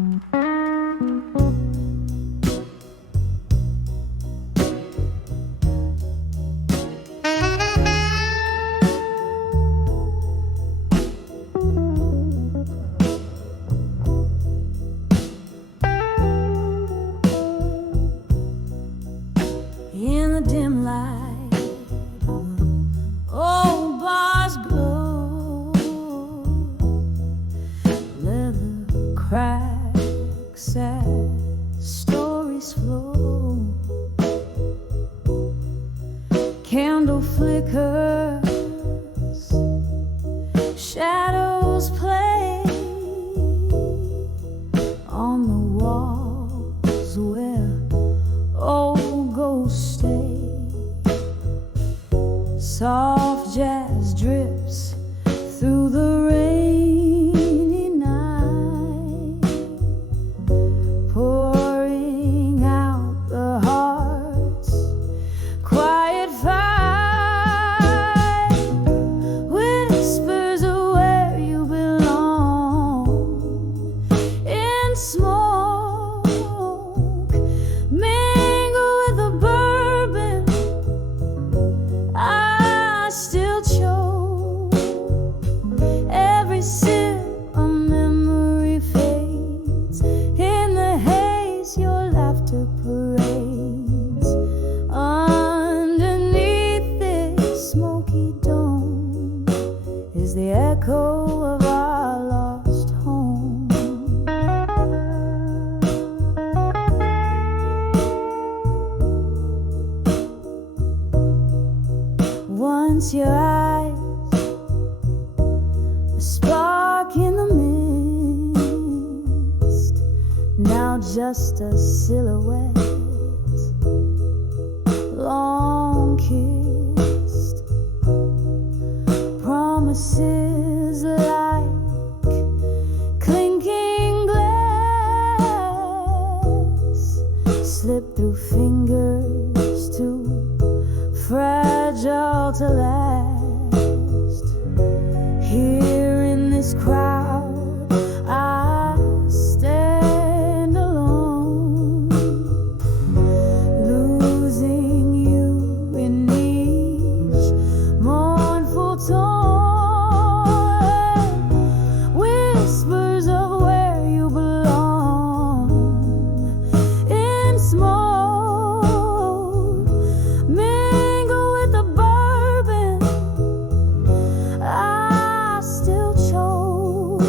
In the dim light, old bars glow, leather cracks as stories flow, candle flickers, shadows play on the walls where old ghosts stay. Soft jazz drips through the rainy night, pouring out the heart's quiet fight. Whispers of where you belong in smoke, mingle with the bourbon. I still choke. Every sip a memory fades. In the haze your laughter parades. Underneath this smoky dome is the echo of our lost home. Once your eyes, a spark in the mist, now just a silhouette, long kissed. Promises like clinking glass slip through fingers too fragile to last. Here in this crowd I stand alone, losing you in each mournful tone. Whispers of where you belong in smoke, mingle with the bourbon. I still choke.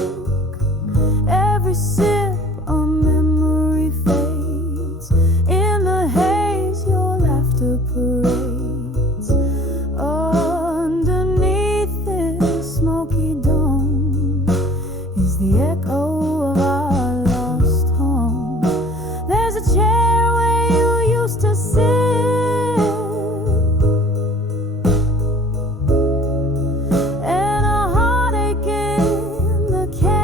Every sip a memory fades. In the haze your laughter parades. Underneath this smoky dome is the echo of our lost home. There's a chair where you used to sit, and a heartache in the candlelit.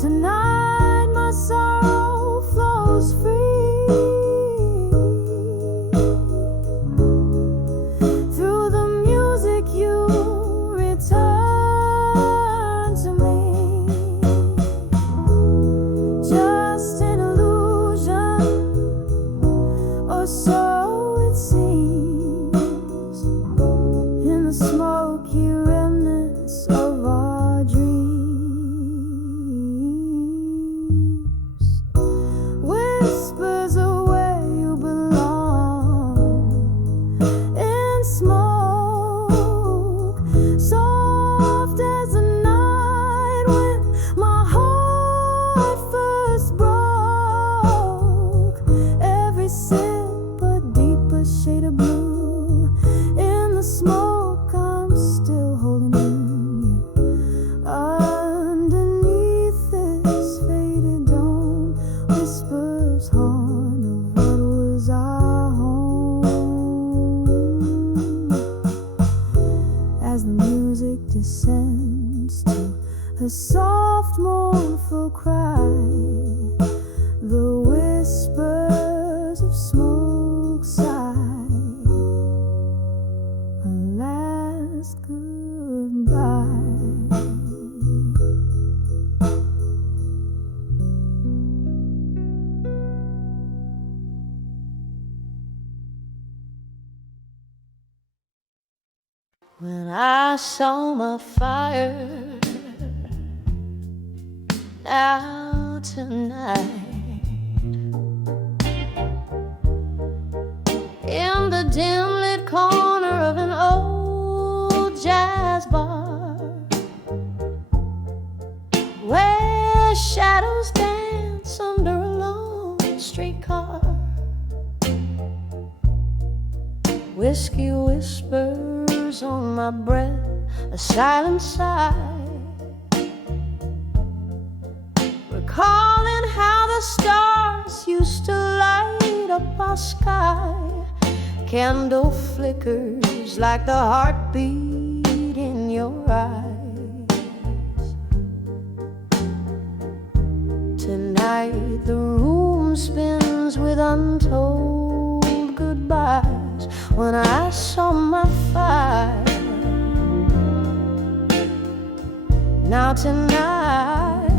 Tonight my sorrow flows free through the music. You return to me, just an illusion, or so it seems, in the smoky remnants of our dreams. Whispers of where you belong in smoke, soft as the night when my heart first broke. Every sip a deeper shade of blue. In the smoke I'm still holding you. Underneath this faded dome, whispers haunt of what was our home. As the music descends to a soft mournful cry, the whispers of smoke sigh a last goodbye. when I saw my fire. Now tonight, in the dim lit corner of an old jazz bar, where shadows dance under a long streetcar, whiskey whispers on my breath, a silent sigh, recalling how the stars used to light up our sky. Candle flickers like the heartbeat in your eyes. Tonight the room spins with untold goodbyes when I saw my fire. Now tonight,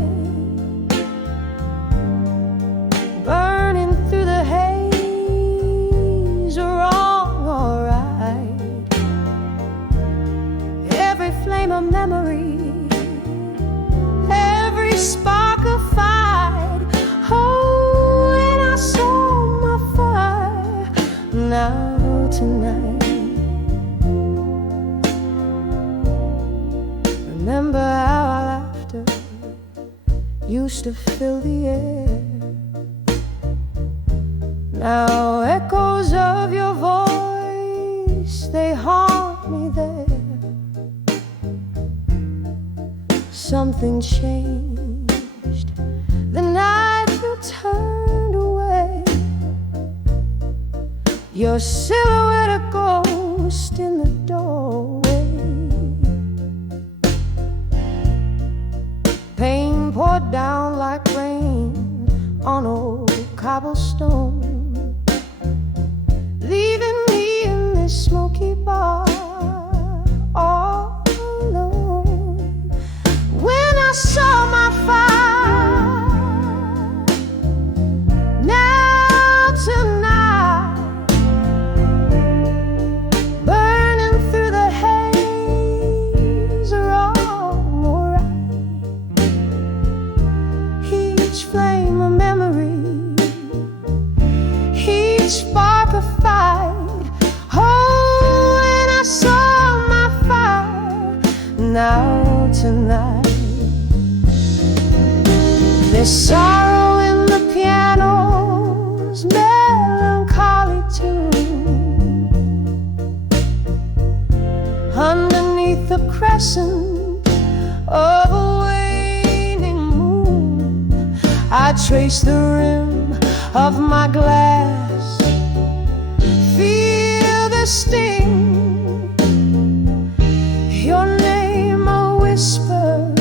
burning through the haze, are all alright. Every flame of memory, every spark of fight. Oh, when I saw my fire. Now tonight, remember how our laughter used to fill the air. Now echoes of your voice, they haunt me there. Something changed the night you turned away. Your silhouette a ghost in the doorway. Pain poured down like rain on old cobblestone, leaving me in this smoky bar all alone. When I saw my fire, now tonight, burning through the haze, are all alright. Each flame of memory, each spark of fight. Oh, when I saw my fire. Now tonight, there's sorrow in the piano's melancholy tune, underneath the crescent of a waning moon. I trace the rim of my glass, feel the sting, your name a whisper,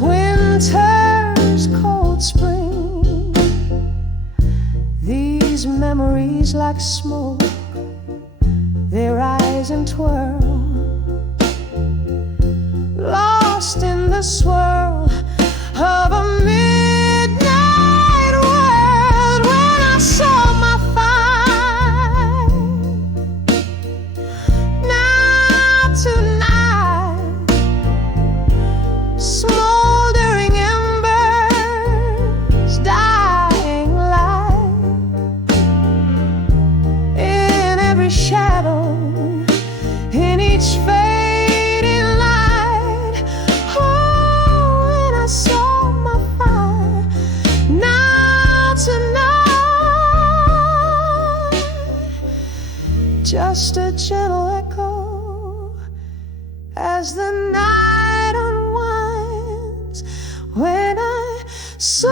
winter's cold spring. These memories like smoke, they rise and twirl, lost in the swirl of a midnight world. When I saw my fire, now tonight, smoldering embers, dying light, in every shadow, in each fading light. Oh, when I saw my fire, now tonight, just a gentle echo as the night unwinds. When I saw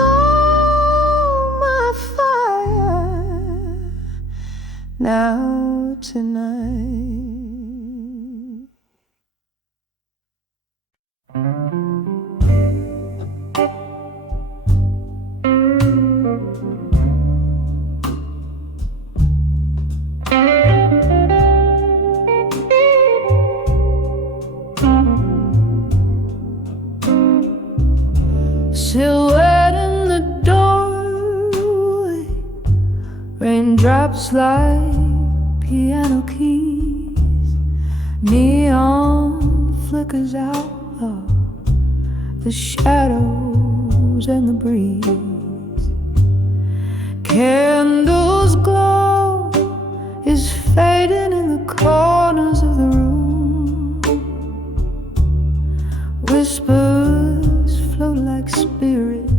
my fire, now tonight. Silhouette in the doorway, raindrops like piano keys, neon flickers out of the shadows and the breeze. Candles glow is fading in the corners of the room. Whispers float like spirits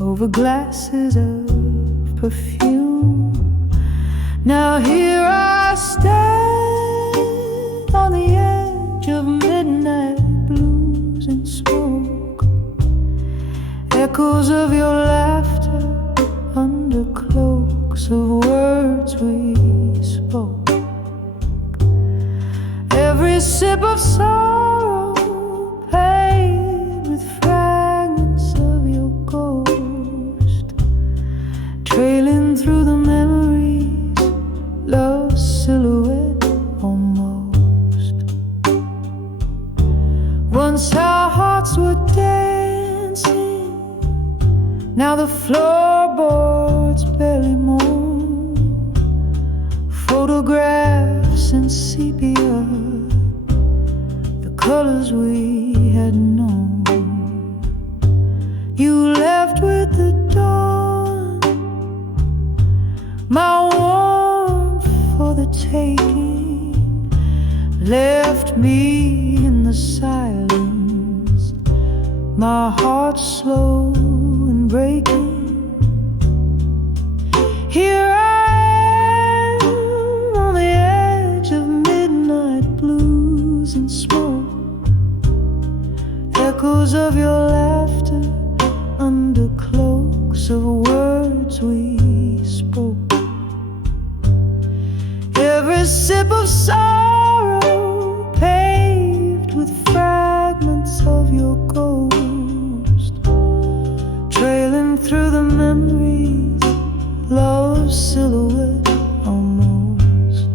over glasses of perfume. Now here I stand on the edge of midnight blues and smoke. Echoes of your laughter under cloaks of words we spoke. Every sip of sorrow paid with fragments of your ghost, trailing through the memories, love's silhouette almost. Once our hearts were dancing, now the floorboards barely moan. Photographs in sepia, the colors we had known. You left with the dawn, my warmth for the taking, left me in the silence, my heart slow and breaking. Here I am on the edge of midnight blues and smoke. Echoes of your laughter under cloaks of words we spoke. Every sip of sorrow paved with fragments of your ghost, trailing through the memories, love's silhouette almost.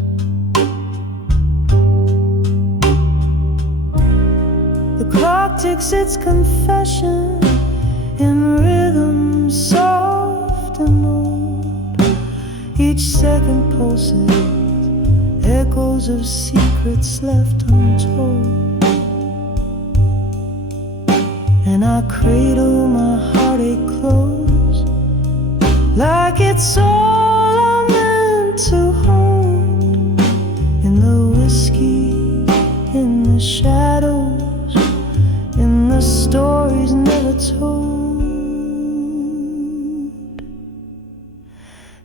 The clock takes its confession in rhythm soft and old. Each second pulses echoes of secrets left untold. And I cradle my heartache close, like it's all I'm meant to hold. In the whiskey, in the shadows, in the stories never told.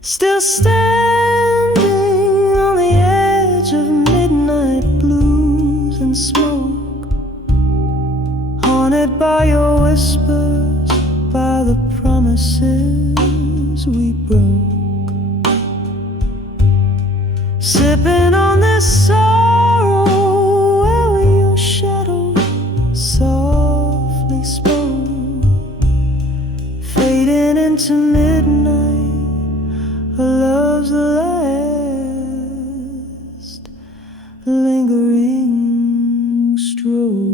Still standing on the edge of midnight blues and smoke, haunted by your whispers, by the promises we broke. Sipping on this sorrow, where your shadow softly spoke, fading into midnight, a love's last lingering stroke.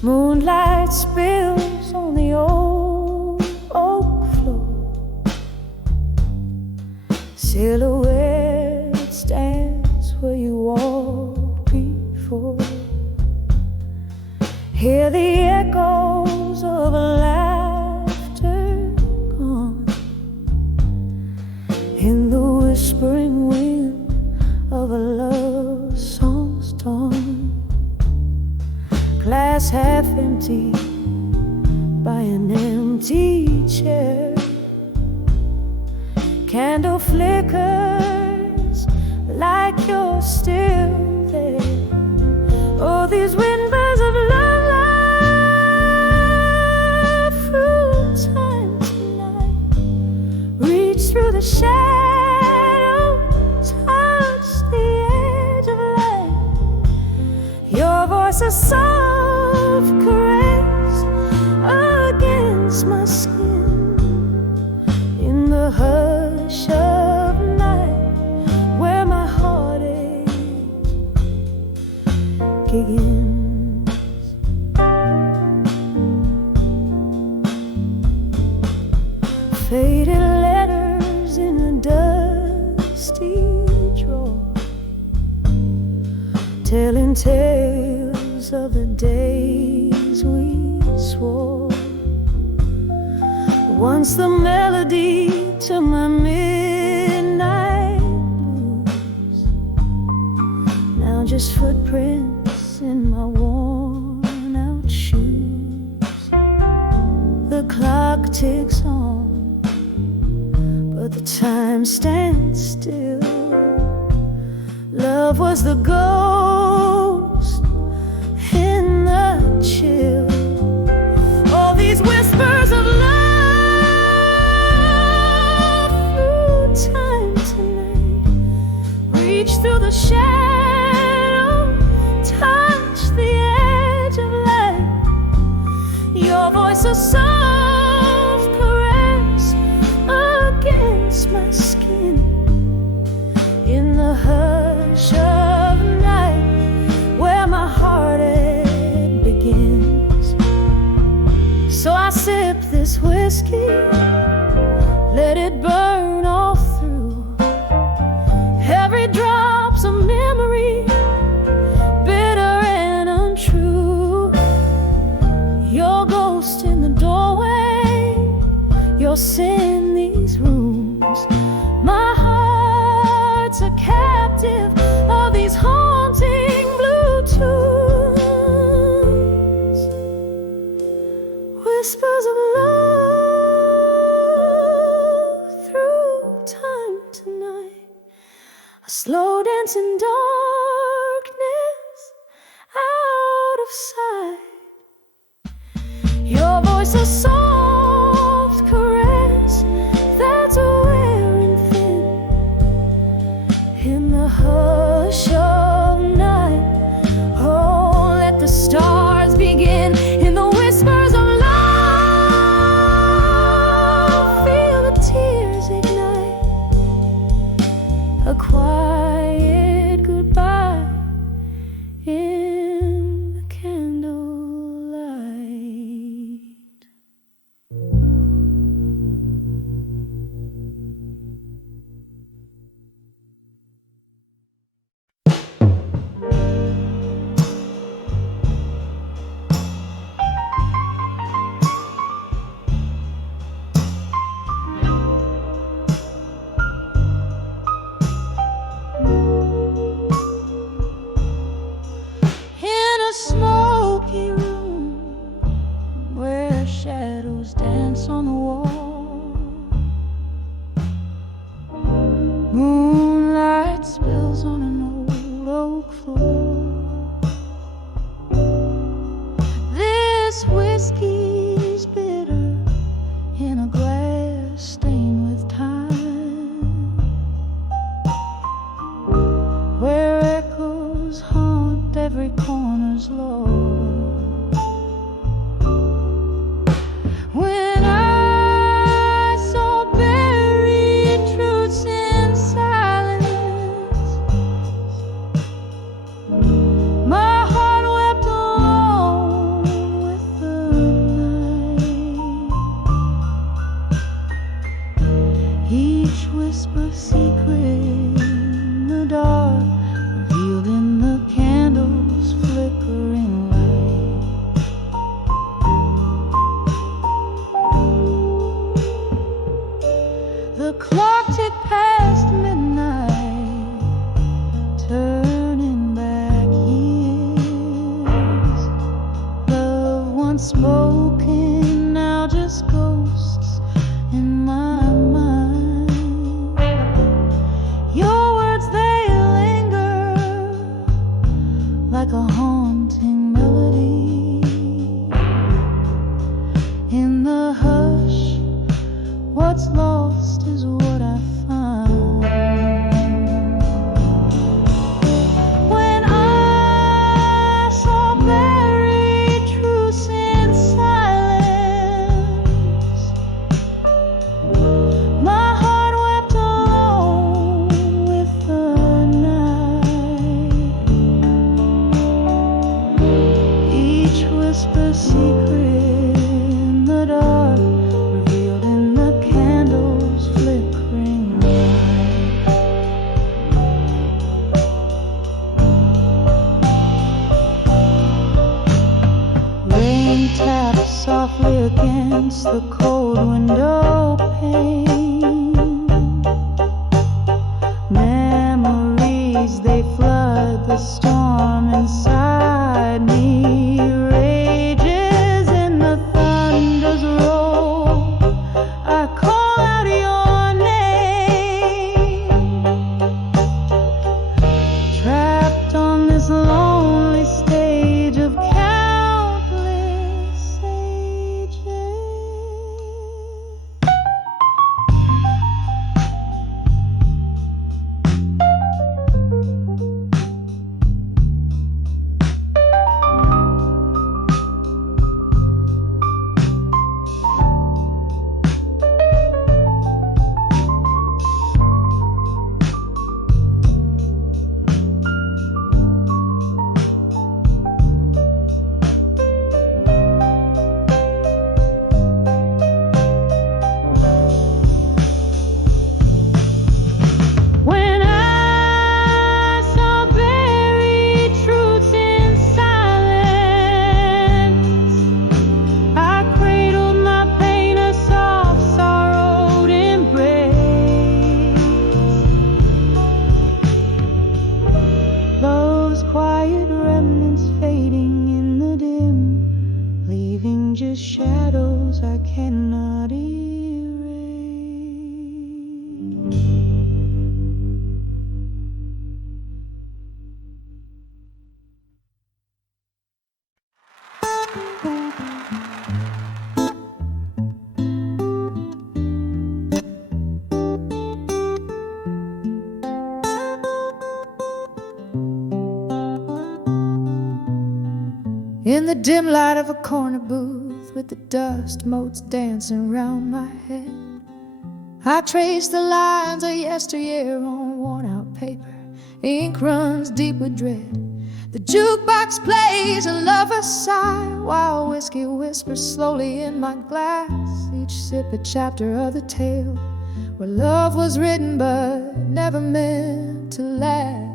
Moonlight spills on the old oak floor. Silhouette stands where you walked before. Hear the echoes of a laughter gone, in the whispering wind of a love song's dawn. Glass half empty by an empty chair. Candle flickers like you're still there. Oh, these windbirds of love faded letters in a dusty drawer, telling tales of the days we swore. Once the melody to my midnight blues, now just footprints in my worn out shoes. The clock ticks on, but the time stands still. Love was the ghost in the chill. All these whispers of love through time tonight reach through the shadow, touch the edge of light. Your voice a soft caress against my skin in the hush of night where my heartache begins. So I sip this whiskey, let it burn all through. Every drop's a memory, bitter and untrue. Your ghost in the doorway, your sin in these rooms. My heart's a captive of these haunting blue tunes. Whispers of love through time tonight, a slow dance in darkness out of sight. Your voice a soft caress that's wearing thin in the hush of night. Oh, let the stars begin in the whispers of love. Feel the tears ignite, a quiet goodbye in the candlelight. In a smoky room where shadows dance on the wall, moonlight spills on an old oak floor. This whiskey's bitter in a glass stained with time, where echoes haunt every corner's lore. When I saw buried truths in silence, my heart wept alone with the night. Each whisper secret in the dark, revealed in the candle's flickering light. The clock ticked past midnight, turning back years. Love once spoken, now just ghosts in my mind. Your words, they linger like a haunting melody in the hush. What's lost is what I find. When I saw buried truths in silence, against the cold window pane. Memories, they flood the storm inside me. Rages in the thunder's roll. I call out your name. Trapped on this lonely stage of countless ages. When I saw buried truths in silence, I cradled my pain, a soft sorrowed embrace. Those quiet remnants fading in the dim, leaving just shadows I cannot erase. In the dim light of a corner booth, with the dust motes dancing round my head, I trace the lines of yesteryear on worn-out paper. Ink runs deep with dread. The jukebox plays a lover's sigh, while whiskey whispers slowly in my glass. Each sip a chapter of the tale where love was written but never meant to last.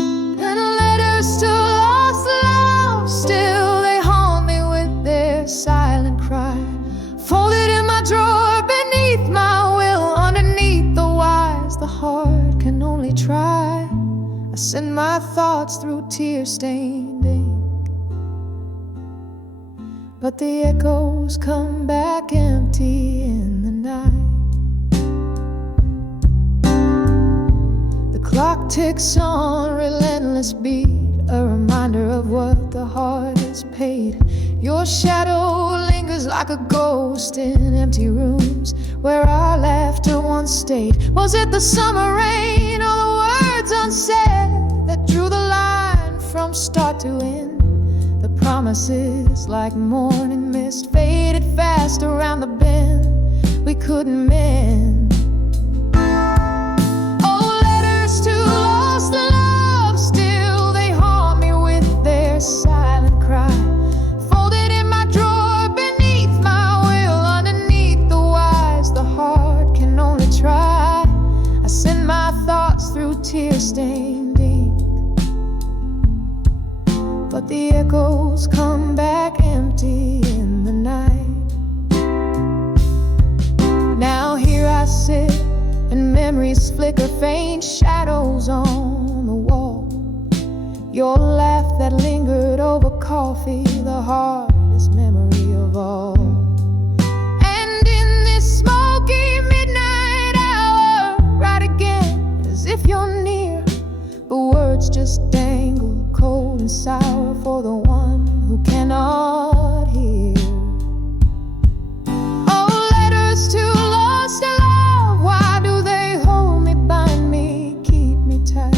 And letters to lost love, still they haunt me with their silent cry. Folded in my drawer beneath my will, underneath the wise the heart can only try. I send my thoughts through tear-stained ink, but the echoes come back empty in the night. The clock ticks on, relentless beat, a reminder of what the heart has paid. Your shadow lingers like a ghost in empty rooms where our laughter once stayed. Was it the summer rain or the words unsaid that drew the line from start to end? The promises like morning mist faded fast around the bend we couldn't mend. Oh, letters to lost love, still they haunt me with their silent cry. Folded in my drawer beneath my will, underneath the wise the heart can only try. I send my thoughts through tear-stained ink, but the echoes come back empty in the night. Now here I sit, and memories flicker, faint shadows on the wall. Your laugh that lingered over coffee, the hardest memory of all. And in this smoky midnight hour, right again, as if you're near, but words just dangle cold and sour for the one who cannot hear. Oh, letters to lost love, why do they hold me, bind me, keep me tight?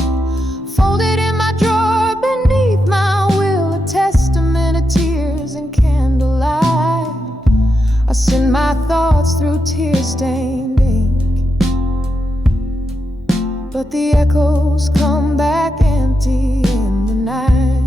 Folded in my drawer beneath my will, a testament of tears and candlelight. I send my thoughts through tear-stained ink, but the echoes come back empty in the night.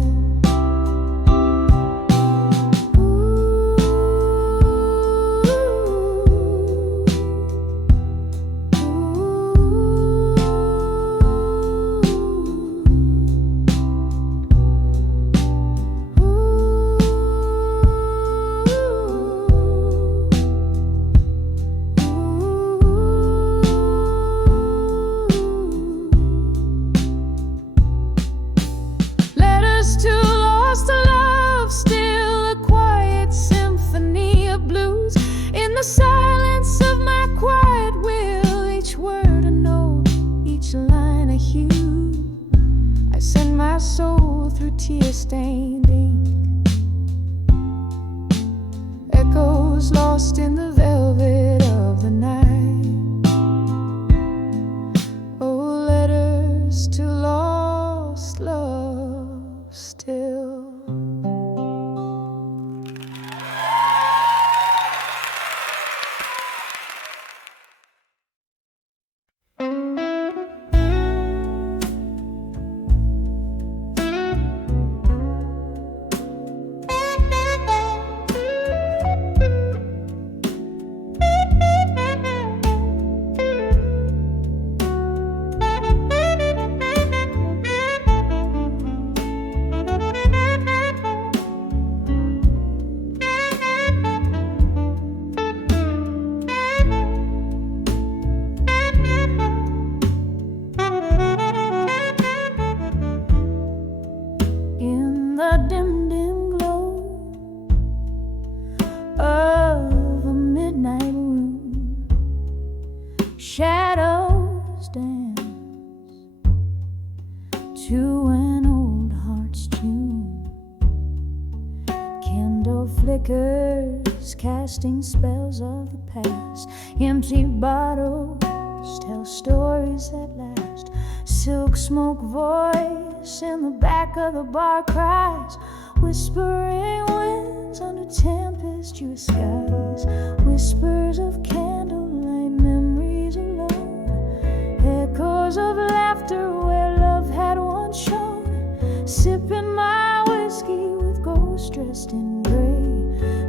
flickers, casting spells of the past. Empty bottles tell stories that last. Silk smoke voice in the back of the bar cries. Whispering winds under tempestuous skies. Whispers of candlelight, memories alone. Echoes of laughter where love had once shone. Sipping my whiskey with ghosts dressed in gray.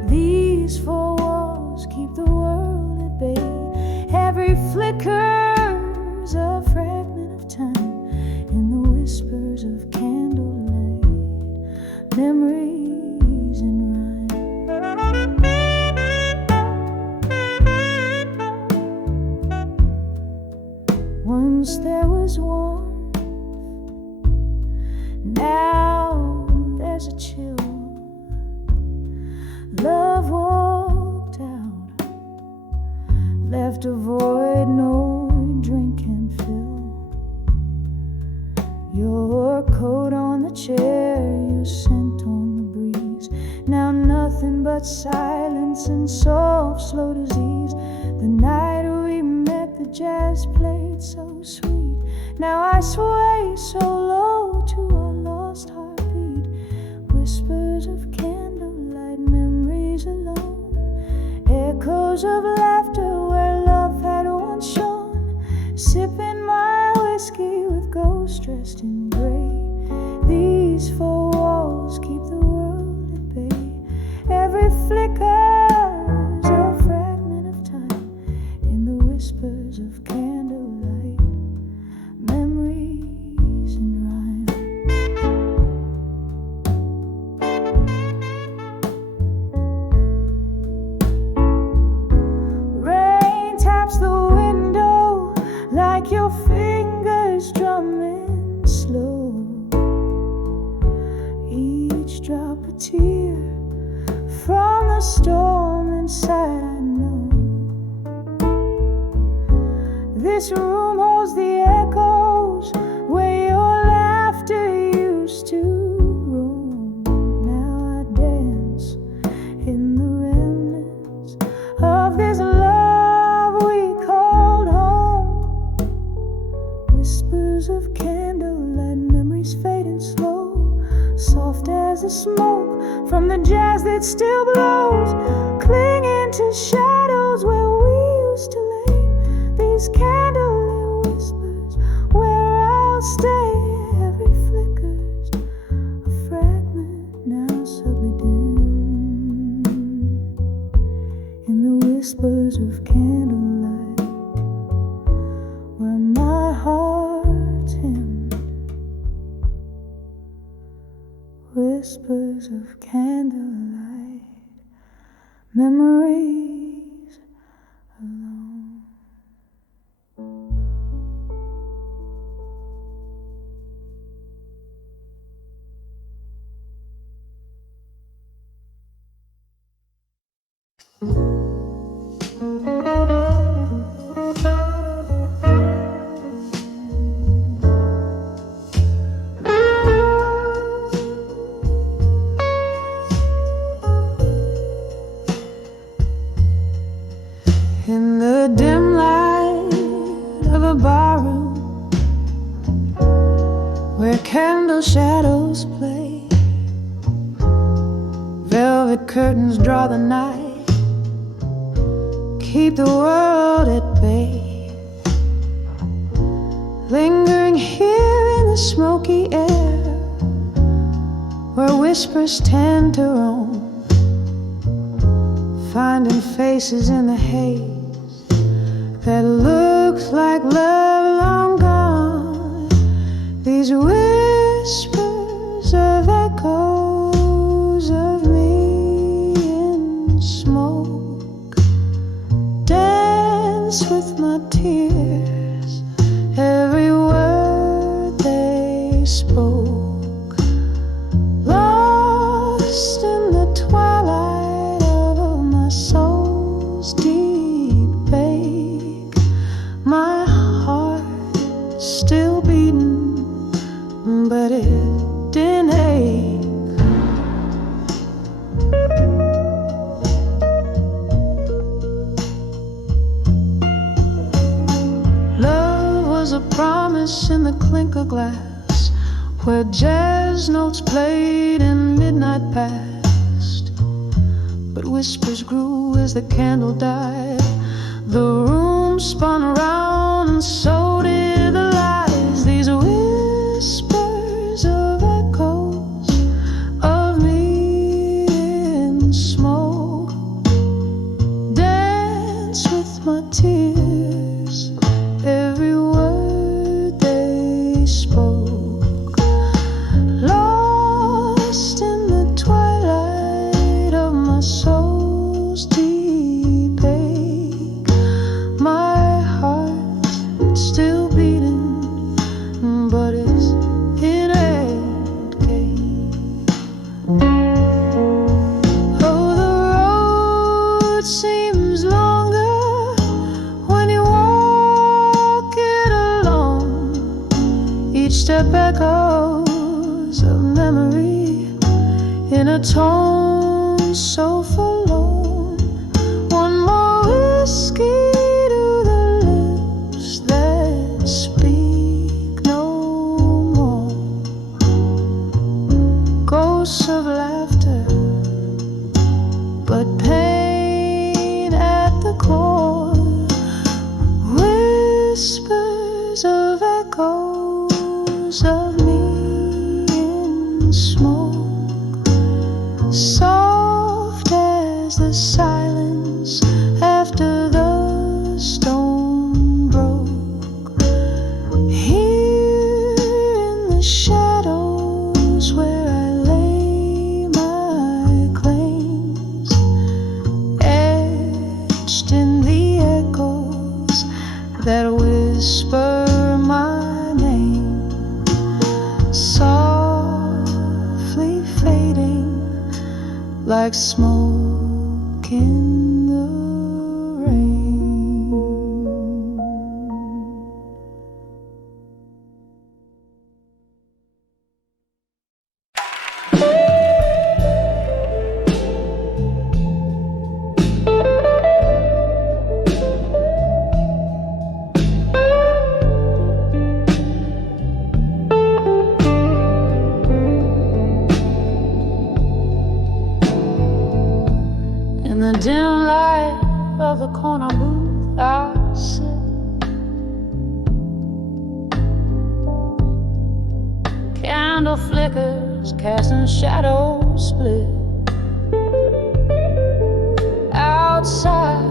These four walls keep the world at bay. Every flicker's a fragment of time in the whispers of candlelight. Memories in rhyme. Once there was warmth, now there's a chill. Love walked out, left a void no drink can fill. Your coat on the chair, your scent on the breeze. Now nothing but silence and soft, slow disease. The night we met, the jazz played so sweet. Now I sway so low to a lost heartbeat. Whispers of candlelight, memories alone. Echoes of laughter where love had once shone. Sipping my whiskey with ghosts dressed in gray. These four walls keep the world at bay. Every flicker's a fragment of time in the whispers of candlelight. Memories in rhyme. Rain taps the window like your fingers drumming slow. Each drop a tear from the storm inside, I know. This room holds the echoes where your laughter used to roam. Now I dance in the remnants of this love we called home. Whispers of candlelight, memories fading slow. Soft as the smoke from the jazz that still blows. Clinging to shadows where we used to lay. These candlelit whispers where I'll stay. Every flicker's a fragment now subtly dim in the whispers of candlelight where my heart's hymned. Whispers of candlelight, memories alone. In the dim light of a barroom where candle shadows play, velvet curtains draw the night, keep the world at bay. Lingering here in the smoky air where whispers tend to roam, finding faces in the haze that looks like love long gone. These whispers of echoes of me in smoke dance with my tears, every word they spoke, lost in the twilight of my soul's deep ache. My heart still beating, but it didn't ache. voice in the clinker glass, where jazz notes played and midnight passed. But whispers grew as the candle died. The room spun around and so did the lies. These whispers of echoes of me in smoke dance with my tears, every word they spoke. Lost in the twilight of my soul's deep ache, my heart still beating, but it's in eight gate. Oh, the road seems longer when you walk it alone. Each step echoes of memory in a tone so forlorn. One more whiskey to the lips that speak no more. Ghosts of laughter, but pain at the core. Whispers of echoes of me in smoke, soft as the silence after the stone broke. Here in the shadows where I lay my claims, etched in the echoes that whisper my name, softly fading like smoke in the rain. In the dim light of the corner booth, I sit, candle flickers casting shadows split. Outside,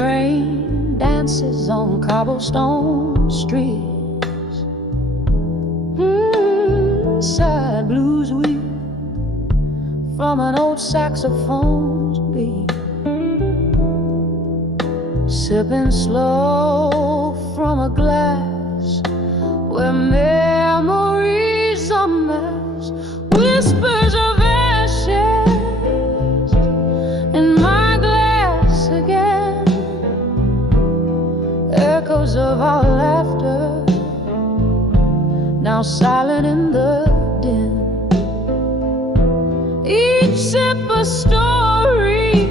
rain dances on cobblestone streets. Inside, blues weep from an old saxophone's beat. Sipping slow from a glass where memories are mass. Whispers of ashes in my glass again. Echoes of our laughter now silent in the din. Each sip a story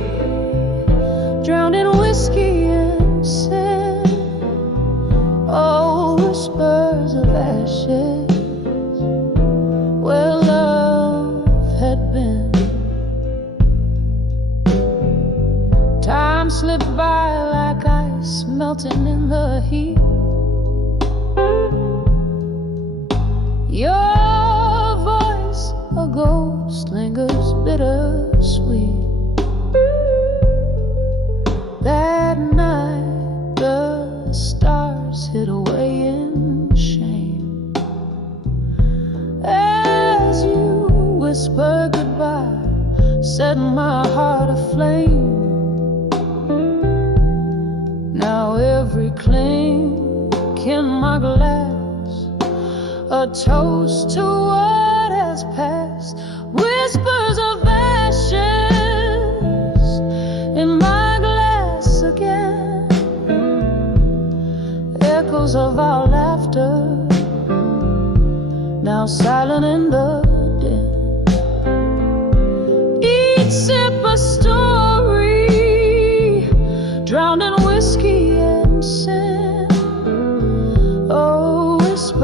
drowned in whiskey and sin. Oh, whispers of ashes where love had been. Time slipped by like ice melting in the heat. Your voice, a ghost, lingers bittersweet. That night the stars hid away in shame. As you whisper goodbye, set my heart aflame. Now every clink in my glass, a toast to what has passed. Whispers of ashes in my glass again. Echoes of our laughter now silent in the din. Each sip a story drowned in whiskey and sin. Oh, whisper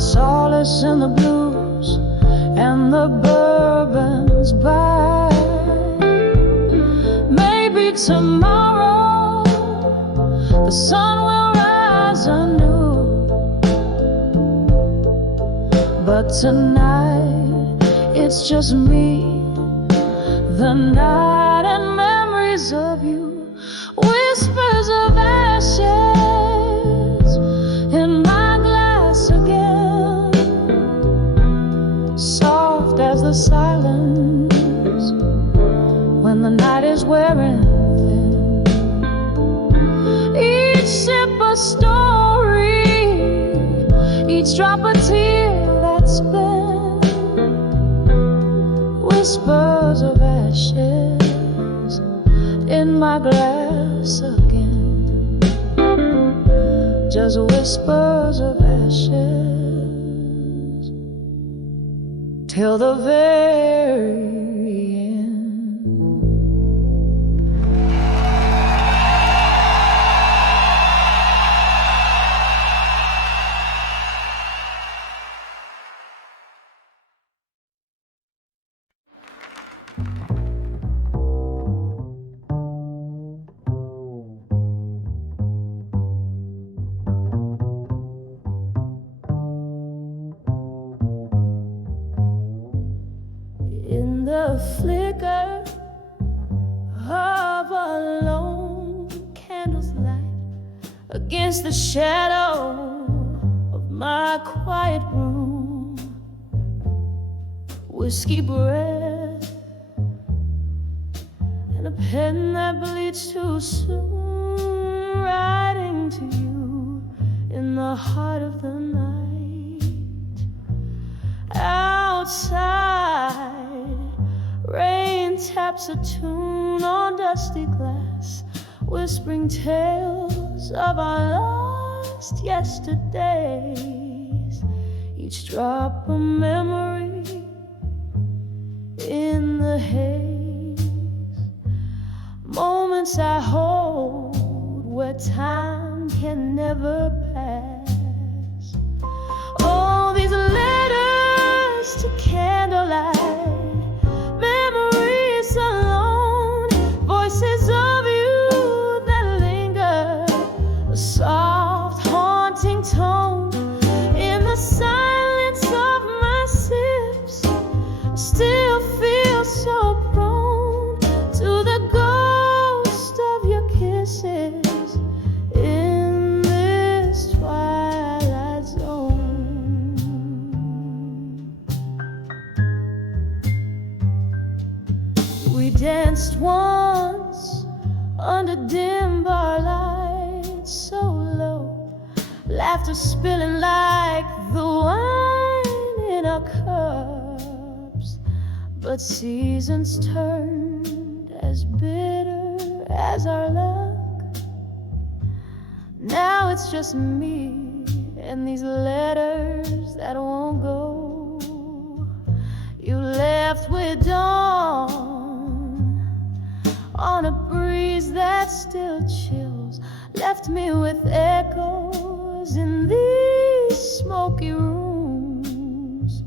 find solace in the blues and the bourbons by. Maybe tomorrow the sun will rise anew, but tonight it's just me, the night and memories of you, whispers of ashes in my glass again, soft as the silence when the night is wearing thin. Each sip a story, each drop a tear that's been whispers of ashes in my glass again, just whispers of ashes till the very end. In the flicker of a lone candle's light, against the shadow of my quiet room, whiskey breath and a pen that bleeds too soon, writing to you in the heart of the night. Outside, rain taps a tune on dusty glass, whispering tales of our lost yesterdays, each drop a memory in the haze. Moments I hold where time can never pass. All these letters to candlelight, memories alone, voices of you that linger, a soft haunting tone in the silence of my sips. Still feel so prone to the ghost of your kisses in this twilight zone. We danced once under dim bar lights, so low, laughter spilling like the wine in our cups. But seasons turned as bitter as our luck. Now it's just me and these letters that won't go. You left with dawn on a breeze that still chills, left me with echoes in these smoky rooms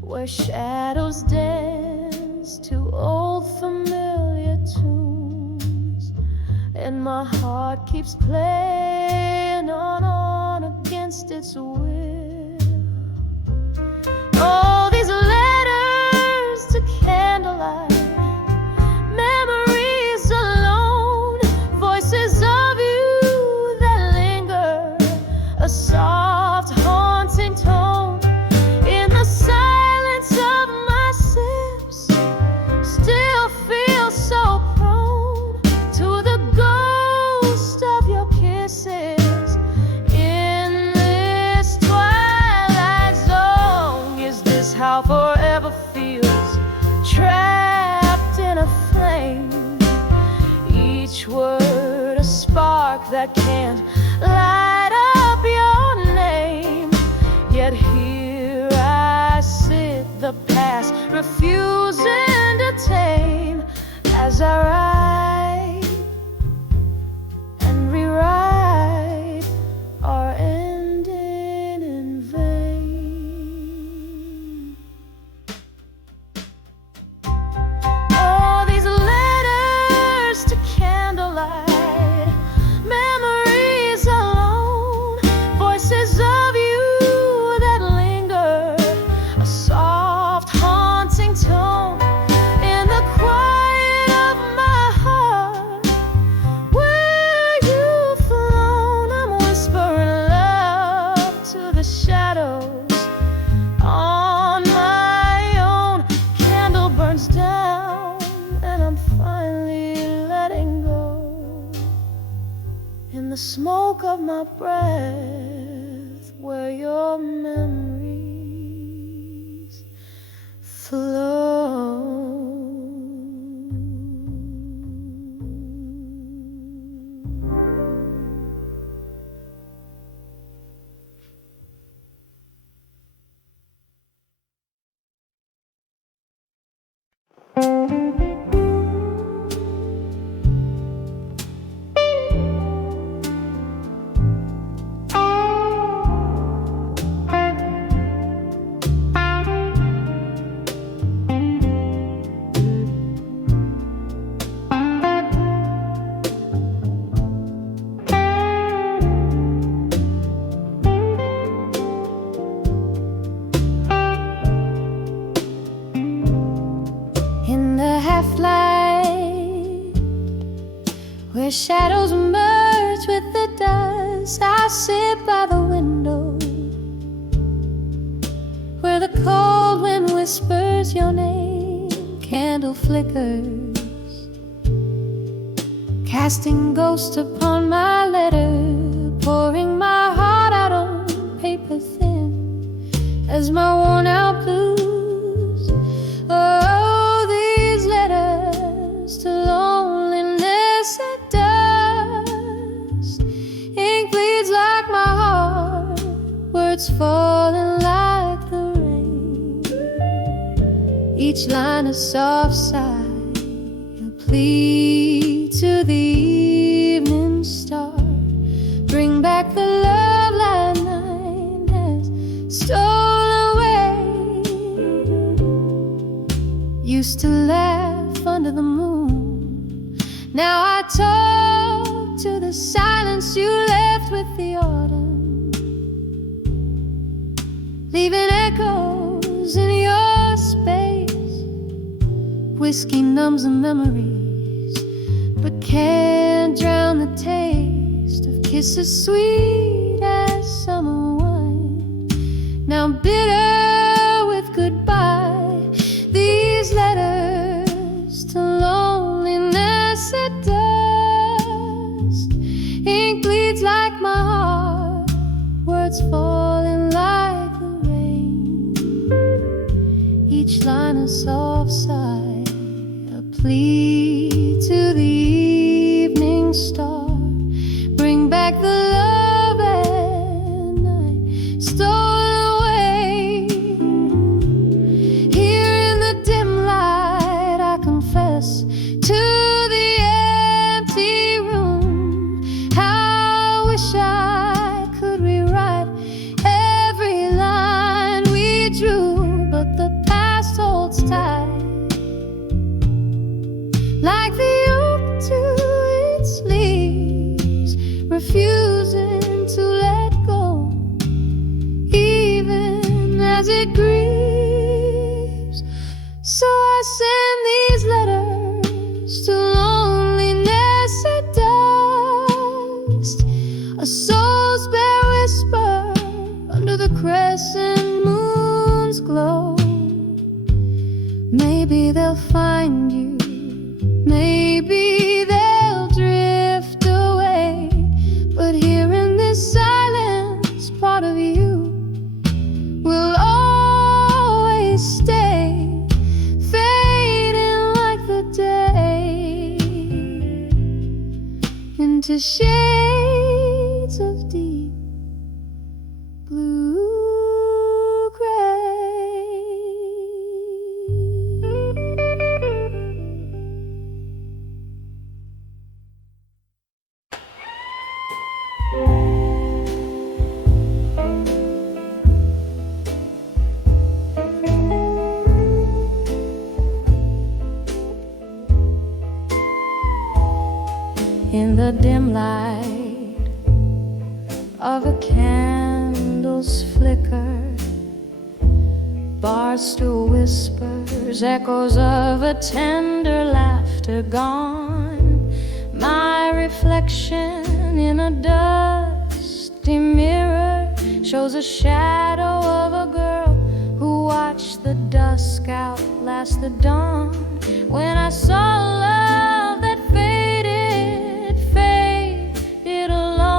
where shadows dance to old familiar tunes, and my heart keeps playing on against its will. All these letters to candlelight, memories alone, voices of you that linger, a soft haunting tone in the silence of my sips. Still feel so prone to the ghost of your kisses in this twilight zone. Is this how forever feels, trapped in a flame? Each word a spark that can't light up your name. Yet here I sit, the past refusing to tame, as I write and rewrite our ending in vain. the smoke of my breath, where your memories flow. Where shadows merge with the dust, I sit by the window, where the cold wind whispers your name. Candle flickers, casting ghosts upon my letter, pouring my heart out on paper thin as my worn out blues. Oh, these letters to loneliness and dust. Ink bleeds like my heart, words falling like the rain. Each line a soft sigh, a plea to the evening star. Bring back the love that night has stolen away. Used to laugh under the moon, now I talk to the silence you left with the autumn, leaving echoes in your space. Whiskey numbs the memories, but can't drown the taste of kisses sweet as summer wine, now bitter with goodbye. These letters to loneliness at dust. Ink bleeds like my heart, words falling like the rain. Each line a soft sigh, a plea to the evening star. Bring back the love at night stolen away. Here in the dim light I confess to the empty room. How I wish I could rewrite every line we drew, but the past holds tight, like the oak to its leaves, refusing to let go, even as it grieves. So I send these letters to loneliness at dust, a soul's bare whisper under the crescent moon's glow. Maybe they'll find you, maybe they'll drift away, but here in this silence, part of you will always stay, fading like the day into shades of deep blue gray. In the dim light of a candle's flicker, bar stool whispers, echoes of a tender laughter gone. My reflection in a dusty mirror shows a shadow of a girl who watched the dusk outlast the dawn. When I saw love that faded alone,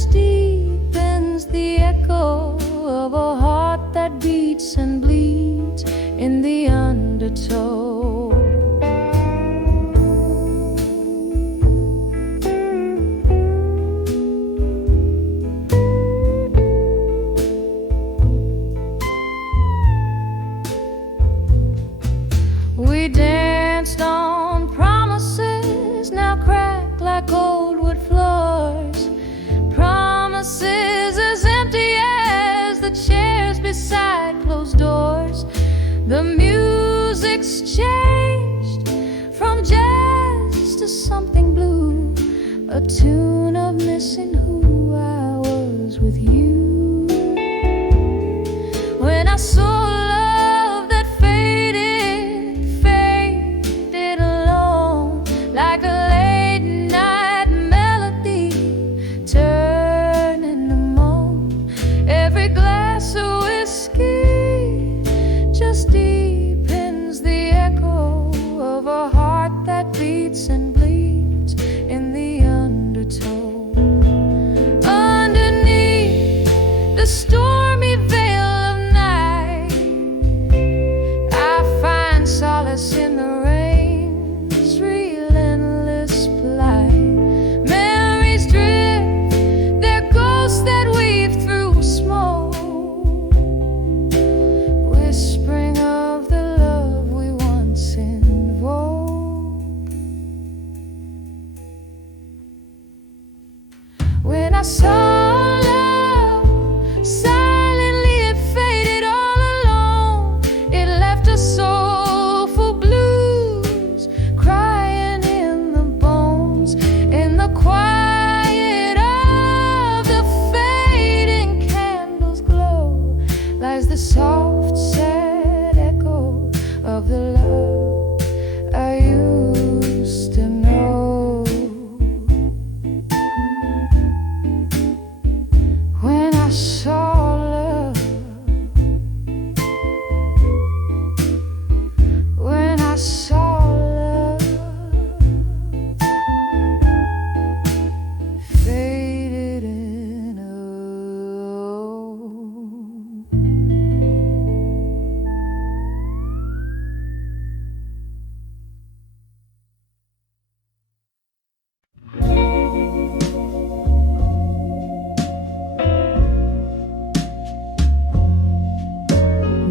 just deepens the echo of a heart that beats and bleeds in the undertow. We danced on promises, now cracked like old wood floors. Promises as empty as the chairs beside closed doors. The music's changed from jazz to something blue, a tune of missing who I was with you. When I saw love that faded alone, like a late night melody turning to moan. Every glass of whiskey just deepens the echo of a heart that beats and bleeds in the undertow. Underneath the stormy veil of night, I find solace in the rain's relentless plight. Memories drift, they're ghosts that weave through smoke, whispering of the love we once invoked. When I saw love, silently it faded all alone. It left a soulful blues crying in the bones. In the quiet of the fading candle's glow lies the soft, sad echo of the love I used to know. When I saw love, when I saw love faded in a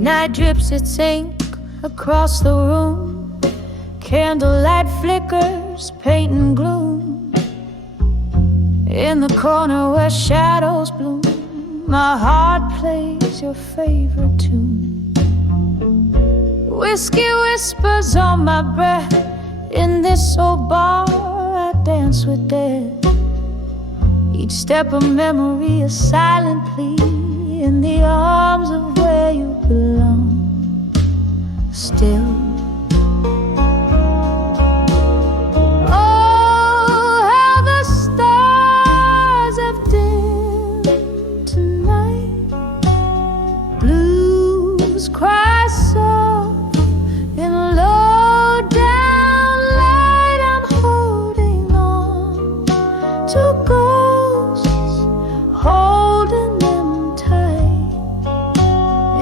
night drips its ink across the room. Candlelight flickers, painting gloom. In the corner where shadows bloom, my heart plays your favorite tune. Whiskey whispers on my breath. In this old bar I dance with death. Each step a memory, a silent plea, in the arms of where you belong. Still, oh, how the stars have dimmed tonight. Blues cry soft in a low down light. I'm holding on to ghosts, holding them tight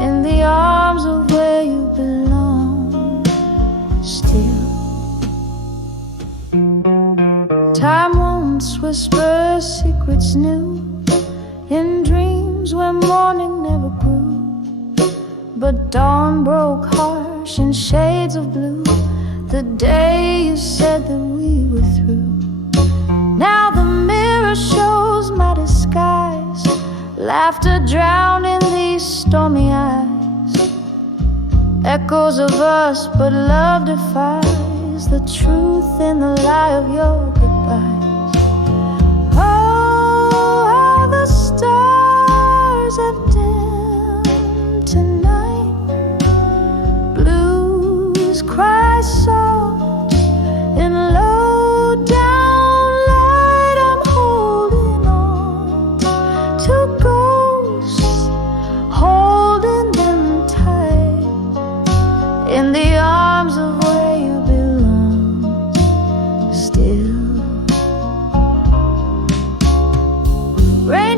in the arms of where you belong. Still, time once whispered secrets new in dreams where morning never grew, but dawn broke harsh in shades of blue the day you said that we were through. Now the mirror shows my disguise, laughter drowned in these stormy eyes. Echoes of us, but love defies the truth in the lie of your goodbyes. Oh, how the stars have dimmed tonight. Blues cry soft in low down light. I'm holding on to ghosts, holding them tight in the arms of where you belong. Still,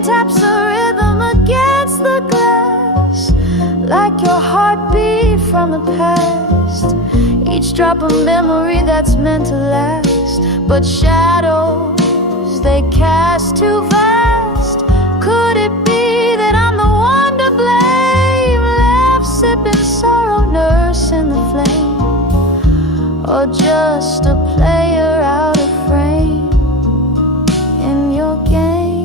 taps a rhythm against the glass, like your heartbeat from the past. Each drop a memory that's meant to last, but shadows they cast too vast. Could it be that I'm the one to blame, left sipping sorrow, nursing the flame, or just a player out of frame in your game?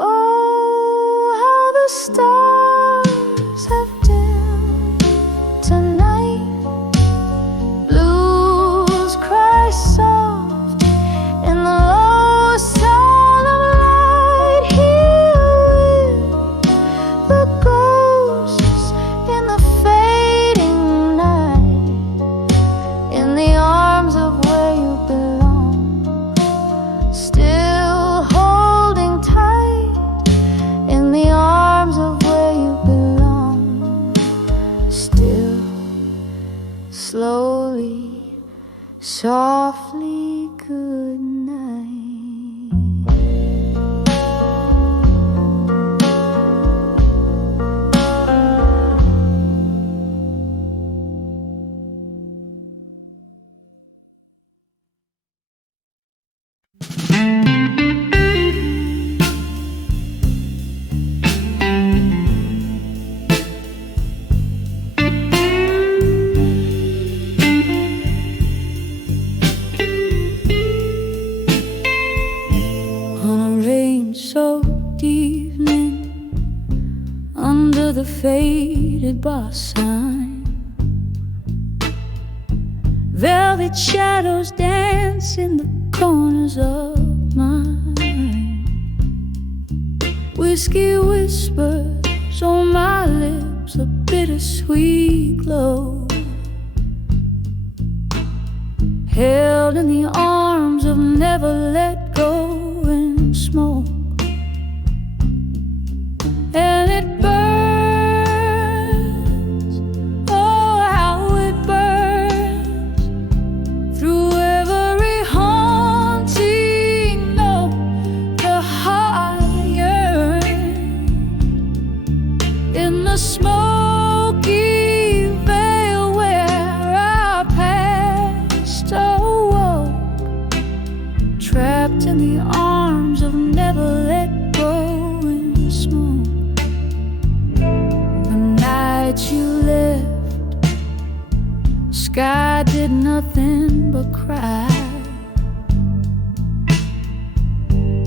Oh, how the stars have dimmed tonight. Blues cry soft in the low sound of light. Here the ghosts in the fading night, in the arms of where you belong, still holding tight, in the arms of where you belong, still slowly, softly, good night. On a rain-soaked evening, under the faded bar sign, velvet shadows dance in the corners of my mind. Whiskey whispers on my lips, a bittersweet glow, held in the arms of never let go and smoke. And it burns, oh how it burns, through every haunting note the heart yearns. In the smoky veil where our past awoke, trapped in the arms of never let go and smoke. The night you left, sky did nothing but cry.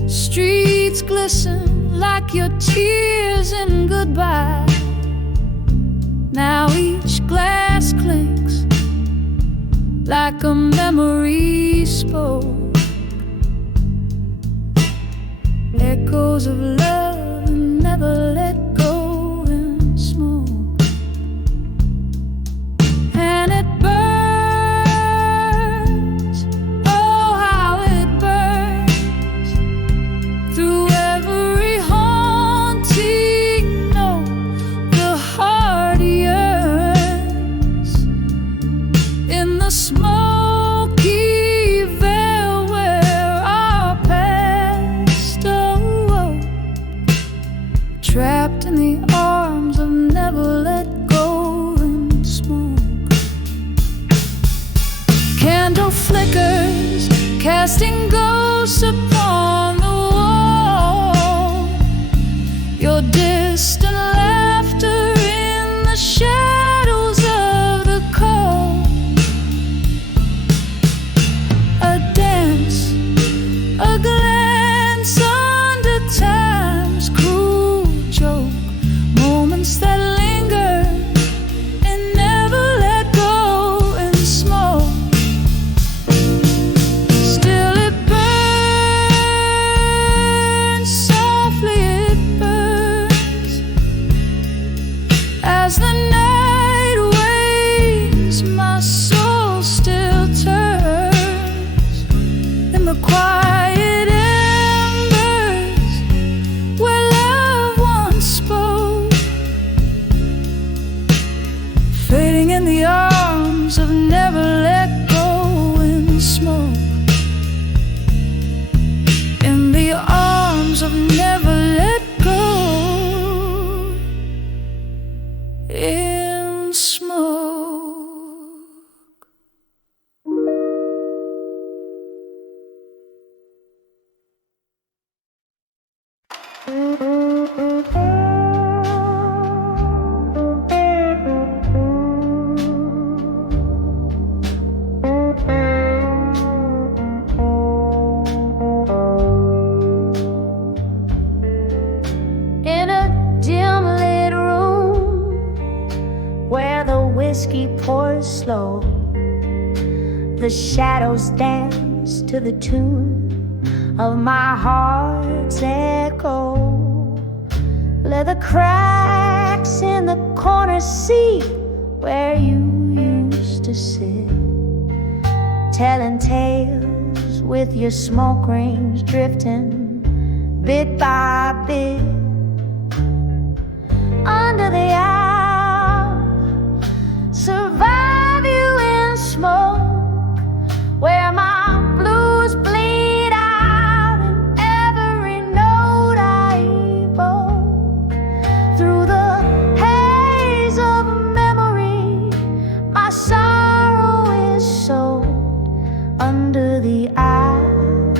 Streets glisten like your tears in goodbye. Now each glass clinks like a memory spoke, echoes of love and never let go and smoke. And it burns, oh how it burns, through every haunting note the heart yearns. In the smoky veil where our past awoke, trapped in the arms of never let go and smoke. Candle flickers, casting ghosts upon the wall, your distant laughter in the shadows of the cold. A dance, a glance under time's cruel joke, moments that linger and never let go. And smoke, still it burns. slow. The shadows dance to the tune of my heart's echo. Let the cracks in the corners see where you used to sit, telling tales with your smoke rings drifting bit by bit. Under the owl, survive you in smoke, where my blues bleed out in every note I evoke. Through the haze of memory, my sorrow is sold. Under the owl,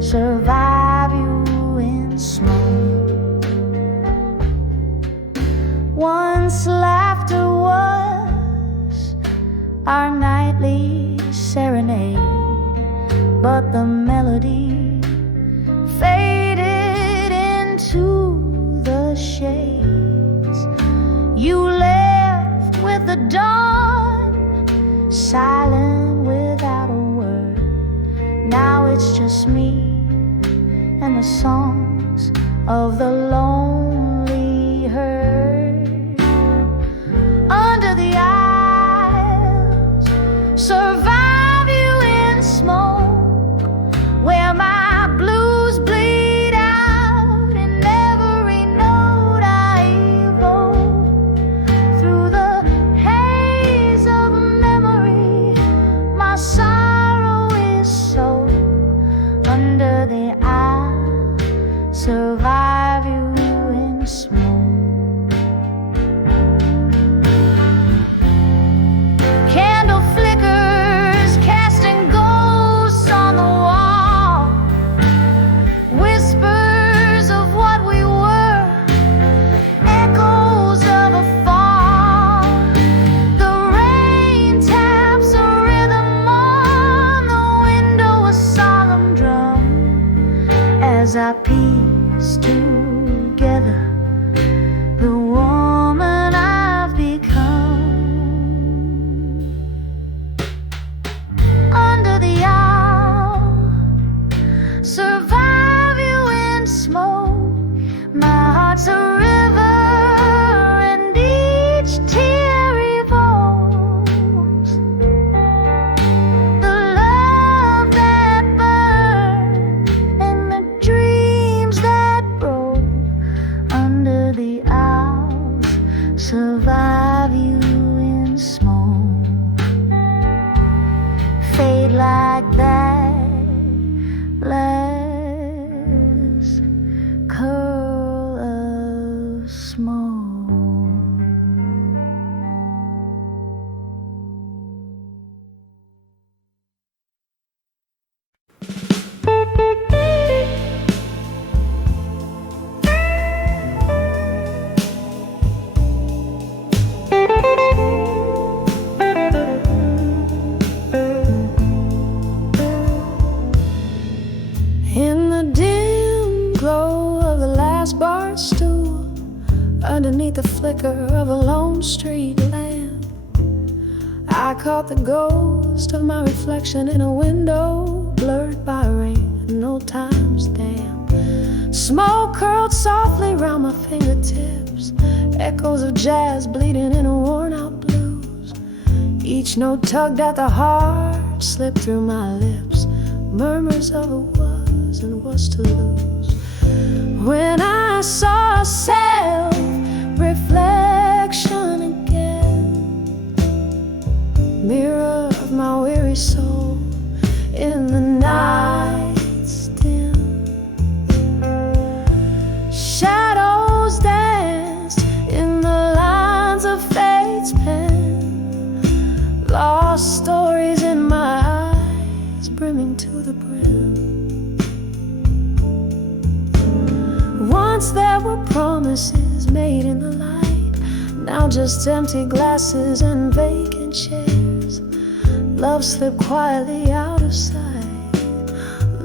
survive you in smoke. Once laughter was our nightly serenade, but the melody faded into the shades. You left with the dawn, silent without a word. Now it's just me and the songs of the lonely herd. Under the aisles, survive you in smoke, where my blues bleed out in every note I evoke. Through the haze of memory, my sorrow is sold. Under the aisle, survive you in smoke. Candle flickers casting ghosts on the wall, whispers of what we were, echoes of a fall. The rain taps a rhythm on the window, a solemn drum, as I piece together the woman I've become. Under the owl, survive you in smoke. My heart's a river, and each tear evokes the love that burned and the dreams that broke. Under the owls, survive you in smoke. Fade like that last curl of smoke. In the dim glow of the last bar stool, underneath the flicker of a lone street lamp, I caught the ghost of my reflection in a window blurred by rain and no time stamp. Smoke curled softly round my fingertips, echoes of jazz bleeding in a worn-out blues. Each note tugged at the heart, slipped through my lips, murmurs of a was and was to lose. When I saw self-reflection again, mirror of my weary soul in the night's dim, shadows danced in the lines of fate's pen, lost stories in my eyes brimming to the brim. Once there were promises made in the light, now just empty glasses and vacant chairs. Love slipped quietly out of sight,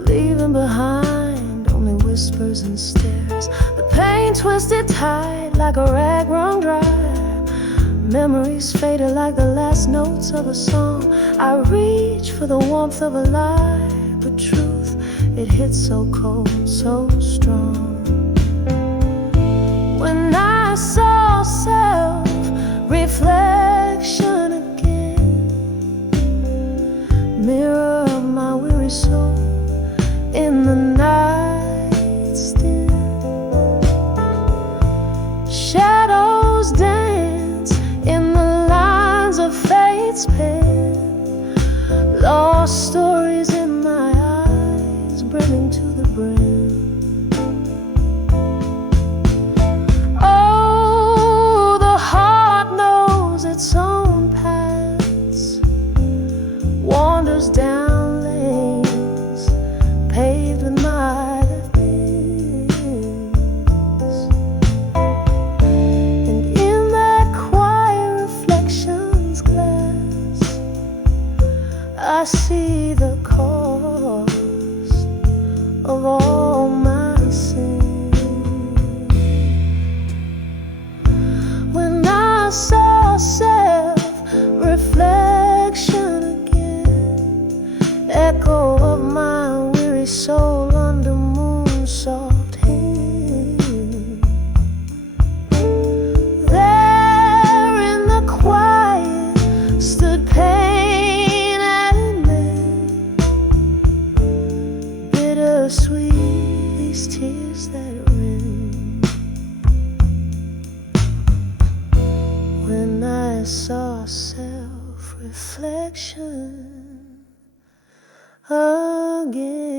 leaving behind only whispers and stares. The pain twisted tight like a rag wrung dry, Memories faded like the last notes of a song. I reach for the warmth of a lie, but truth, it hits so cold, so strong. When I saw self-reflection again, mirror of my weary soul in the night still, shadows dance in the lines of fate's pen, lost stories in my eyes brimming to the brim. Oh, the heart knows its own paths, wanders down lanes paved with my things, and in that quiet reflections glass I see the cost of all my sin. When I saw self-reflection again, echo of my weary soul under moon-soft hand, there in the quiet stood pain and man, bittersweet these tears that ran. When I saw self-reflection again.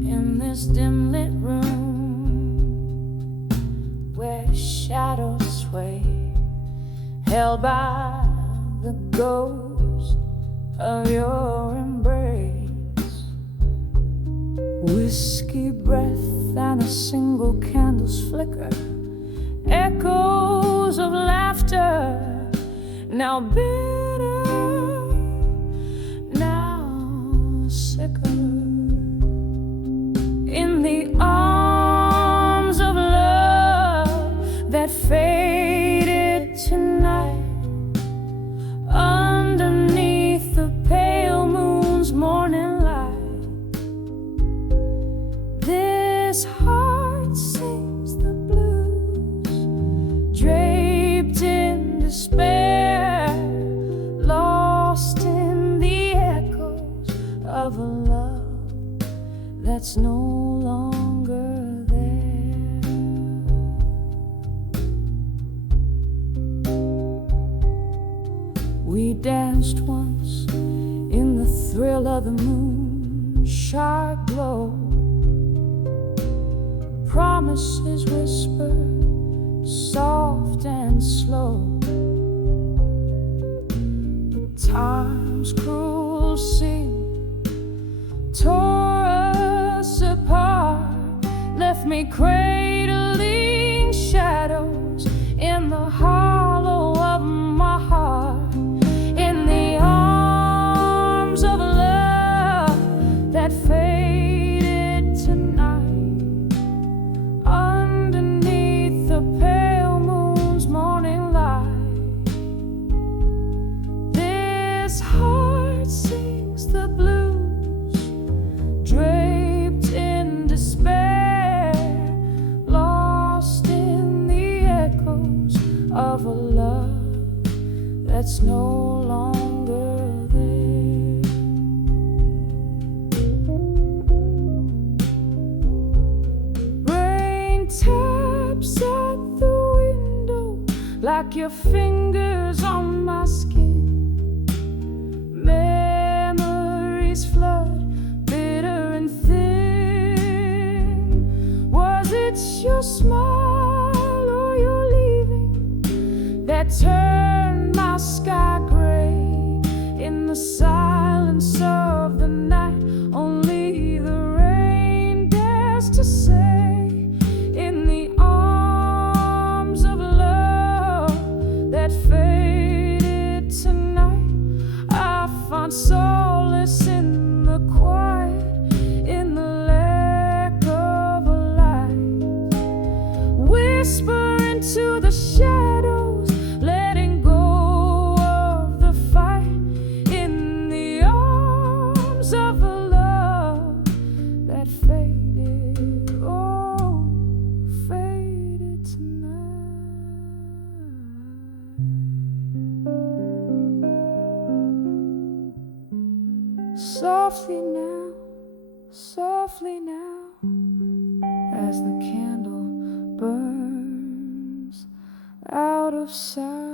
In this dim lit room where shadows sway, held by the ghost of your embrace, whiskey breath and a single candle's flicker, echoes of laughter, now bitter, now sicker. In the arms of love that faded tonight, underneath the pale moon's morning light, this heart sings the blues, draped in despair, lost in the echoes of a love that's no longer there. We danced once in the thrill of the moon, sharp glow, promises whispered, soft and slow. But time's cruel seam tore us apart, left me cradling shadows in the hollow of my heart. In the arms of love that faded tonight, underneath the pale moon's morning light, this heart sings the blues, draped in despair, lost in the echoes of a love that's no longer there. Rain taps at the window like your fingers on my skin. Memories flood, bitter and thin. Was it your smile or your leaving that turned my sky gray in whisper into the shadows, letting go of the fight in the arms of a love that faded, oh, faded tonight. Softly now, as the candle burns out of sight.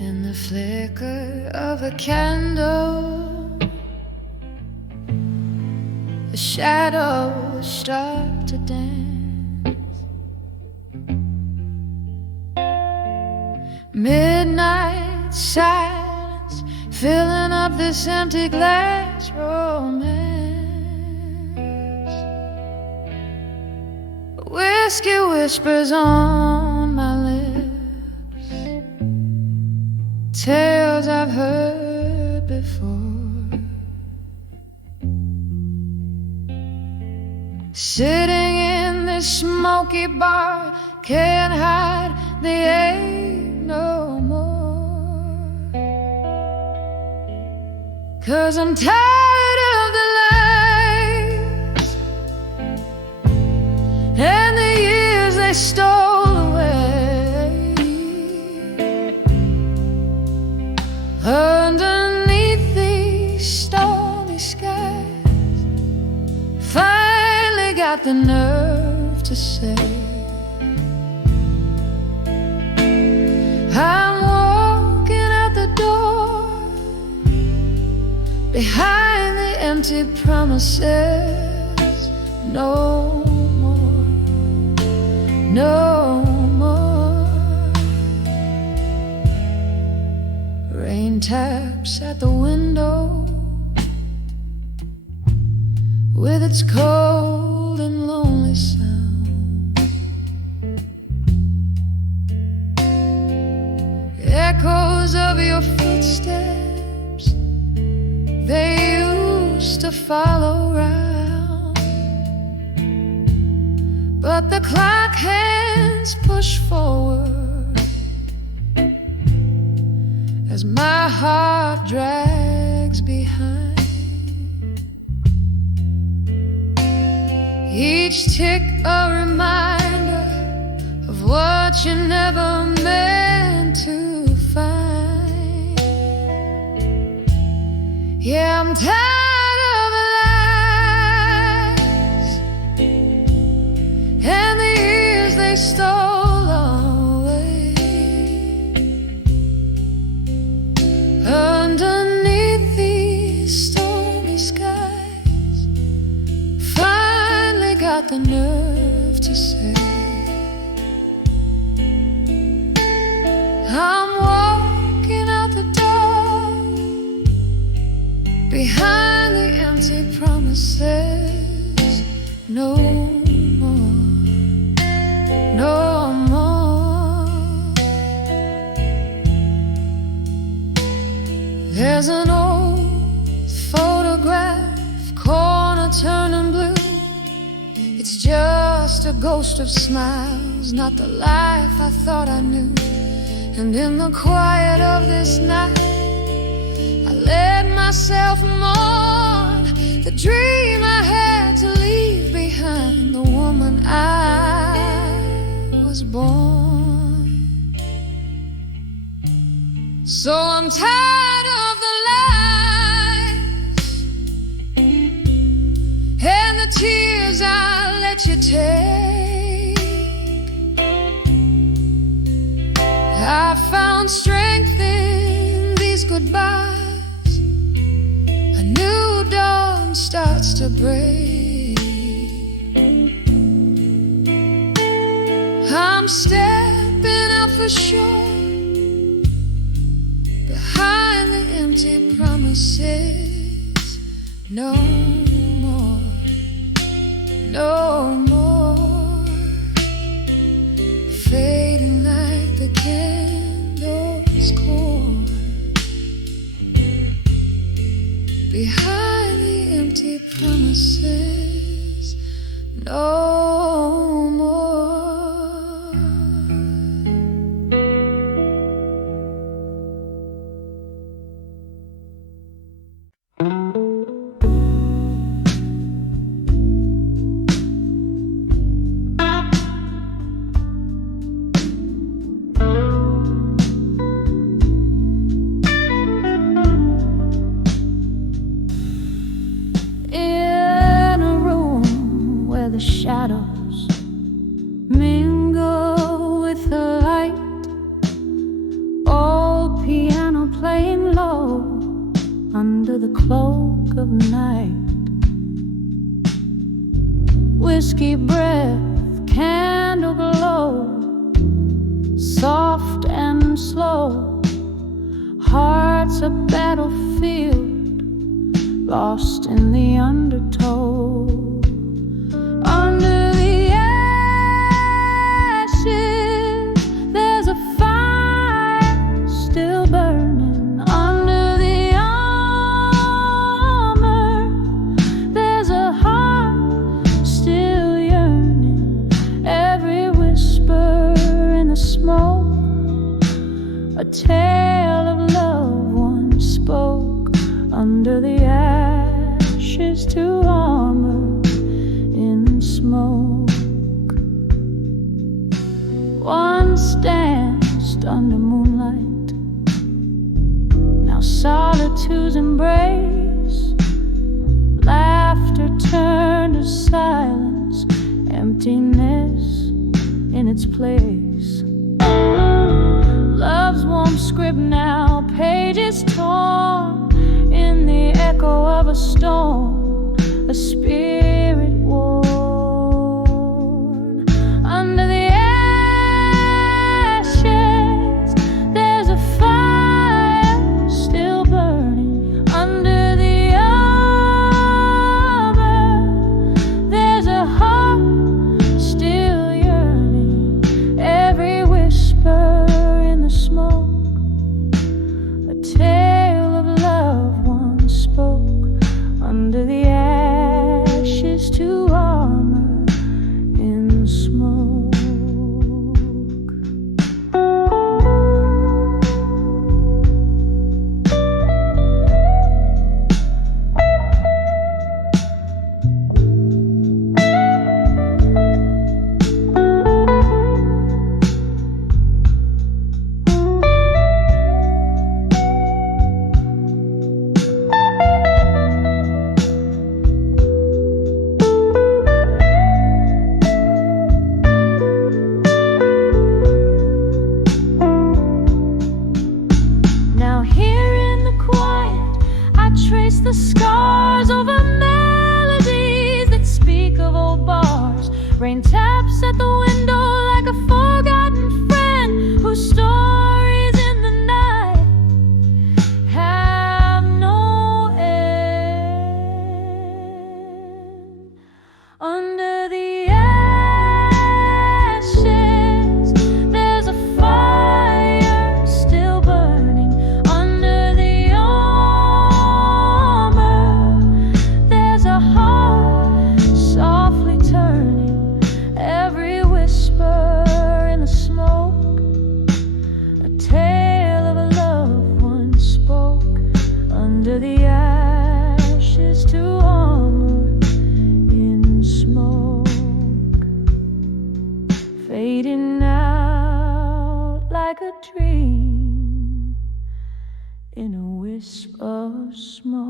In the flicker of a candle, the shadows start to dance. Midnight silence filling up this empty glass romance. Whiskey whispers on my lips, tales I've heard before. Sitting in this smoky bar, can't hide the ache no more. 'Cause I'm tired of the lies and the years they stole away. Underneath these stormy skies, finally got the nerve to say, I'm walking out the door, behind the empty promises. No more, no more. Rain taps at the window with its cold and lonely sound. Echoes of your footsteps, they used to follow round, but the clock hands push forward as my heart drags behind. Each tick a reminder of what you never meant to find. Yeah, I'm tired of the lies and the years they stole away. Underneath these stormy skies, finally got the nerve to say, I'm walking out the door, behind the empty promises. No more, no more. There's an old photograph, corner turning blue. It's just a ghost of smiles, not the life I thought I knew. And in the quiet of this night, I let myself mourn the dream I had to leave behind, the woman I was born. So I'm tired of the lies and the tears I let you take. I found strength in these goodbyes. A new dawn starts to break. I'm stepping out for sure, behind the empty promises. No more, no more, fading like the candle's cord, behind the empty promises. No more. The shadows mingle with the light, old piano playing low under the cloak of night. Whiskey breath, candle glow, soft and slow. Heart's a battlefield, lost in the undertow. Under the ashes, there's a fire still burning. Under the armor, there's a heart still yearning. Every whisper in the smoke, a tale of love once spoke. Under the ashes to armor in smoke. Once danced under moonlight, now solitude's embrace. Laughter turned to silence, emptiness in its place. Love's warm script now, pages torn in the echo of a storm. A spirit worn. Under the ashes, there's a fire still burning. Under the armor, there's a heart still yearning. Every whisper in the smoke, a tale of love once spoke. Under the ashes to armor in smoke. The scars over melodies that speak of old bars. Rain taps at the window like a forgotten friend whose stories in the night have no end. Under the ashes, there's a fire still burning. Under the softly turning, every whisper in the smoke, a tale of a love once spoke. Under the ashes to armor in smoke, fading out like a dream in a wisp of smoke.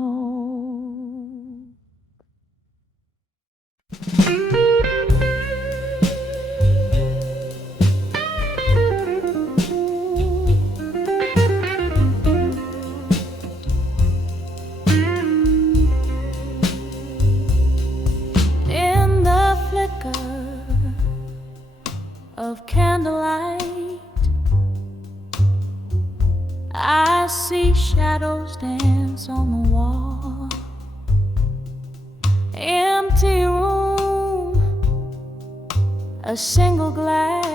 In the flicker of candlelight, empty room, a single glass.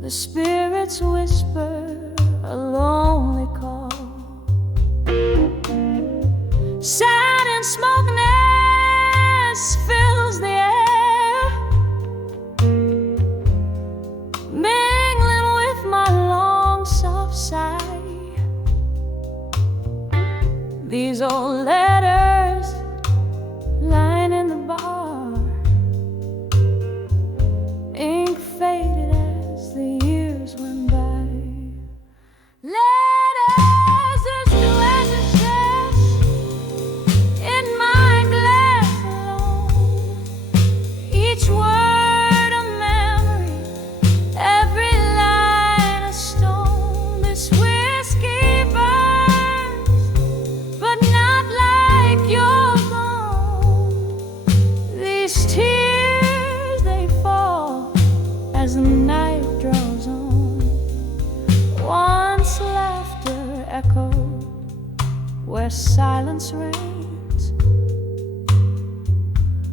The spirits whisper a lonely call. Sad and smokiness fills the air, mingling with my long soft sigh. These old letters lying in the bar, ink faded as the years went by. Letters to ashes in my glass alone, each word a memory, every line a stone. This whiskey burns, but not like you're gone. These tears, they fall as the night draws on. Once laughter echoed where silence reigns,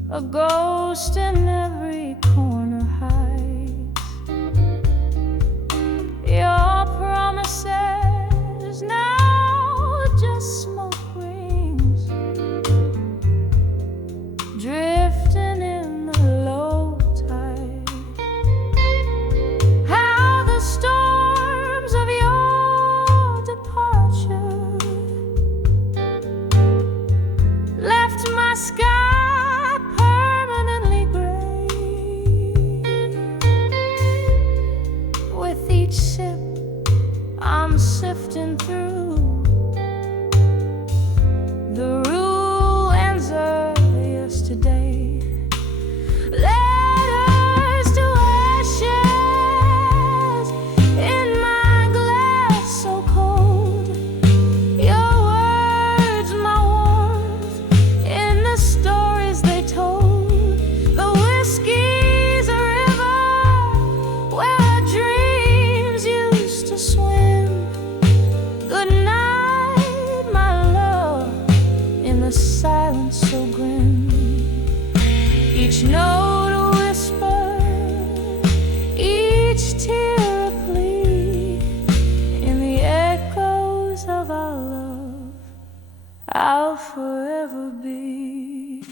a ghost in every corner hides. Your promises now just smoke rings, drifting in the low tide. How the storms of your departure left my sky permanently gray. With each sip I'm sifting through the ruins of yesterday. Letters to ashes in my glass so cold. Your words, my warmth, in the stories they told. The whiskey's a river where our dreams used to swim. Good night, my love, in the silence so grim. Each note a whisper, each tear a plea. In the echoes of our love, I'll forever be.